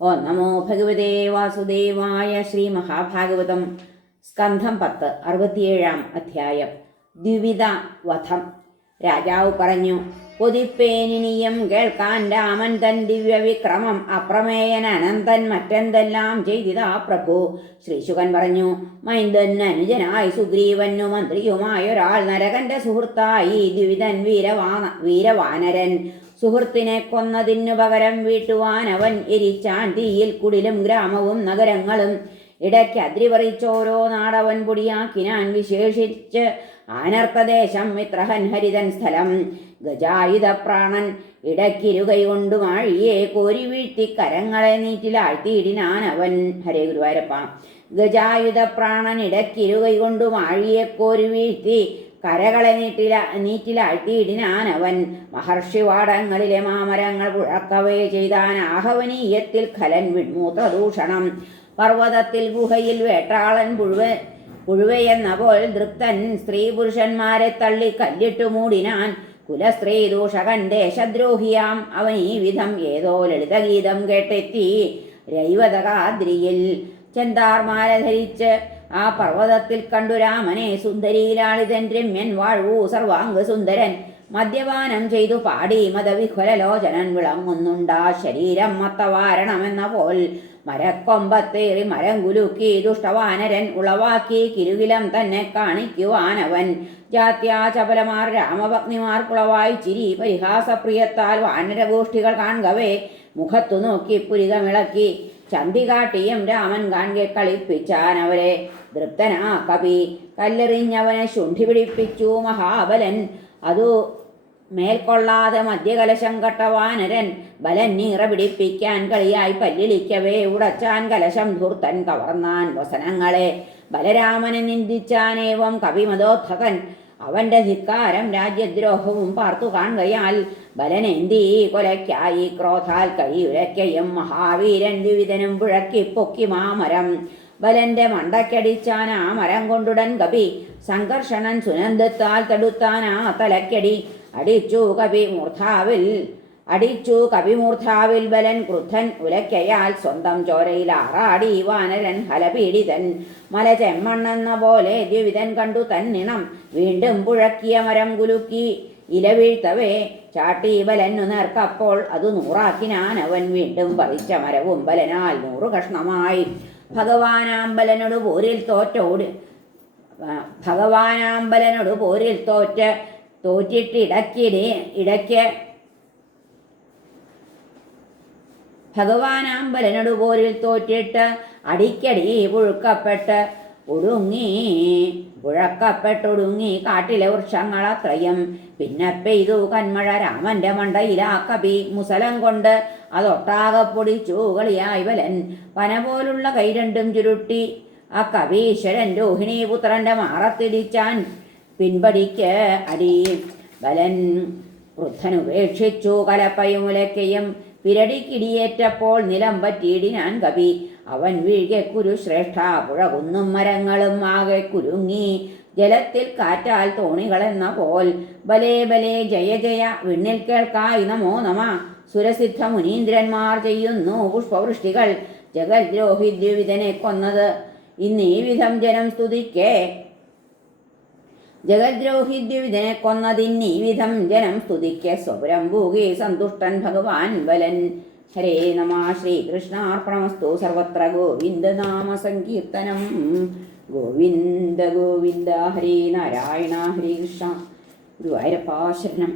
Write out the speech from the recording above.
ഓ നമോ ഭഗവതേ വാസുദേവായ. ശ്രീ മഹാഭാഗവതം സ്കന്ധം 10 67 അധ്യായം. ദ്വിവിധ വധം. രാജാവ് പറഞ്ഞു, കൊതിപ്പേനിനിയും കേൾക്കാൻ രാമൻ തൻ ദിവ്യവിക്രമം. അപ്രമേയൻ അനന്തൻ മറ്റെന്തെല്ലാം ചെയ്തിതാ പ്രഭു. ശ്രീശുകൻ പറഞ്ഞു, മൈന്ദൻ അനുജനായി സുഗ്രീവനു മന്ത്രിയുമായൊരാൾ നരകന്റെ സുഹൃത്തായി ദ്വിവിധൻ വീരവാനരൻ. സുഹൃത്തിനെ കൊന്നതിനു പകരം വീട്ടുവാൻ അവൻ എരിച്ചാൻ തീയിൽ കുടിലും ഗ്രാമവും നഗരങ്ങളും. ഇടയ്ക്ക് അതിരിപറിച്ചോരോ നാടവൻ പൊടിയാക്കിനാൻ. വിശേഷിച്ച് ആനർത്തദേശം മിത്രഹൻ ഹരിതൻ സ്ഥലം. ഗജായുധ പ്രാണൻ ഇടയ്ക്കിരുകൈ കൊണ്ടു മാഴിയെ കോരി വീഴ്ത്തി കരങ്ങളെ നീറ്റിലാഴ്ത്തിയിടിനാൻ അവൻ. ഹരേ ഗുരുവായൂരപ്പ. ഗജായുധ പ്രാണൻ ഇടയ്ക്കിരുകൈ കൊണ്ടു മാഴിയെ കോരി വീഴ്ത്തി കരകളെ നീറ്റിലാഴ്ത്തിയിടിനാൻ അവൻ. മഹർഷിവാടങ്ങളിലെ മാമരങ്ങൾ പുഴക്കവേ ചെയ്താൻ. ആഹവനീയത്തിൽ ഖലൻ വിൺമൂത്രദൂഷണം. പർവ്വതത്തിൽ ഗുഹയിൽ വേട്ടാളൻ പുഴുവയെന്ന പോൽ ദൃപ്തൻ സ്ത്രീ പുരുഷന്മാരെ തള്ളി കല്ലിട്ടു മൂടിനാൻ. കുലസ്ത്രീ ദൂഷകൻ ദേശദ്രോഹിയാം അവൻ ഈ വിധം ഏതോ ലളിതഗീതം കേട്ടെത്തി രൈവതകാദ്രിയിൽ. ചെന്താർമാല ധരിച്ച് ആ പർവ്വതത്തിൽ കണ്ടു രാമനെ. സുന്ദരീലാളിതൻ രമ്യൻ വാഴ്വൂ സർവാംഗ സുന്ദരൻ. മദ്യപാനം ചെയ്തു പാടി മതവിഹ്വലലോചനൻ. വിളങ്ങുന്നുണ്ടാ ശരീരം മത്തവാരണമെന്ന പോൽ. മരക്കൊമ്പത്തേറി മരം കുലുക്കി ദുഷ്ടവാനരൻ ഉളവാക്കി കിരുകിലം തന്നെ കാണിക്കുവാനവൻ. ജാത്യാചപലമാർ രാമഭഗ്നിമാർ കുളവായി ചിരി. പരിഹാസപ്രിയത്താൽ വാനരഗോഷ്ഠികൾ കാൺകവേ മുഖത്തു നോക്കി പുരികമിളക്കി ചന്തി കാട്ടിയും രാമൻ കാൺകെ കളിപ്പിച്ചാൻ അവരെ. തൃപ്തനാ കവി കല്ലെറിഞ്ഞവനെ ശുണ്ഠി പിടിപ്പിച്ചു മഹാബലൻ. അതു മേൽക്കൊള്ളാതെ മദ്യകലശം കട്ട വാനരൻ. ബലൻ നീറ പിടിപ്പിക്കാൻ കളിയായി പല്ലിളിക്കവേ ഉടച്ചാൻ കലശം. ധൂർത്തൻ കവർന്നാൻ വസനങ്ങളെ. ബലരാമനെ നിന്ദിച്ചാനേവം കവിമതോത്ഥകൻ. അവന്റെ ധിക്കാരം രാജ്യദ്രോഹവും പാർത്തു കാണുകയാൽ ബലനേന്തി കൊലയ്ക്കായി ക്രോധാൽ കഴിയുരയ്ക്കയും മഹാവീരൻ ദ്വിവിധനും പുഴക്കി പൊക്കി മാമരം. ബലന്റെ മണ്ടക്കടിച്ചാൻ ആ മരം കൊണ്ടുടൻ കവി. സംഘർഷണൻ സുനന്ദത്താൽ തടുത്താൻ ആ തലക്കടി. അടിച്ചു കവിമൂർധാവിൽ ബലൻ ക്രുദ്ധൻ ഉലയ്ക്കയാൽ. സ്വന്തം ചോരയിൽ ആറാടി വാനരൻ ഹലപീഡിതൻ. മല ചെമ്മണ്ണെന്ന പോലെ ദ്വിവിധൻ കണ്ടു തന്നിണം. വീണ്ടും പുഴക്കിയ മരം കുലുക്കി ഇലവീഴ്ത്തവേ ചാട്ടി ബലനു നേർക്കപ്പോൾ അത് 100 ആക്കിനാൻ അവൻ. വീണ്ടും പറിച്ച മരവും ബലനാൽ 100 കഷ്ണമായി. ഭഗവാനാമ്പലനോട് പോരിൽ തോറ്റിട്ട് ഭഗവാനാമ്പലനോട് പോരിൽ തോറ്റിട്ട് അടിക്കടി പുഴക്കപ്പെട്ടൊടുങ്ങി കാട്ടിലെ വൃക്ഷങ്ങളത്രയും. പിന്നെ പെയ്തു കന്മഴ രാമന്റെ മണ്ടയിലാ കവി. മുസലം കൊണ്ട് അതൊട്ടാകെ പൊടിച്ചു കളിയായി ബലൻ. പന പോലുള്ള കൈ രണ്ടും ചുരുട്ടി ആ കവീശ്വരൻ രോഹിണീപുത്രന്റെ മാറത്തിടിച്ചാൻ. പിൻപടിക്ക് അടി. ബലൻ ക്രുദ്ധനുപേക്ഷിച്ചു കലപ്പയും ഉലയ്ക്കയും. പിരടിക്കിടിയേറ്റപ്പോൾ നിലം പറ്റിയിടിനാൻ കവി. അവൻ വീഴ്കെ കുരു ശ്രേഷ്ഠ. പുഴകുന്നും മരങ്ങളും ആകെ കുലുങ്ങി. ജലത്തിൽ കാറ്റാൽ തോണികളെന്ന പോൽ. ബലേ ബലേ ജയ ജയ വിണ്ണിൽ കേൾക്കായി നമോ നമ. സുരസിദ്ധ മുനീന്ദ്രന്മാർ ചെയ്യുന്നു പുഷ്പവൃഷ്ടികൾ. ജഗദ്രോഹി ദ്വിവിധനെ കൊന്നത് ഇന്നീ വിധം ജനം സ്തുതിക്കേ. സ്വപുരം ഭൂകി സന്തുഷ്ടൻ ഭഗവാൻ ബലൻ. ഹരേ നമ. ശ്രീകൃഷ്ണാർപ്പണമസ്തു. സർവത്ര ഗോവിന്ദനാമ സങ്കീർത്തനം. ഗോവിന്ദ ഗോവിന്ദ. ഹരേ നാരായണ. ഹരേ കൃഷ്ണ. ഗുരുവായൂരപ്പ ശരണം.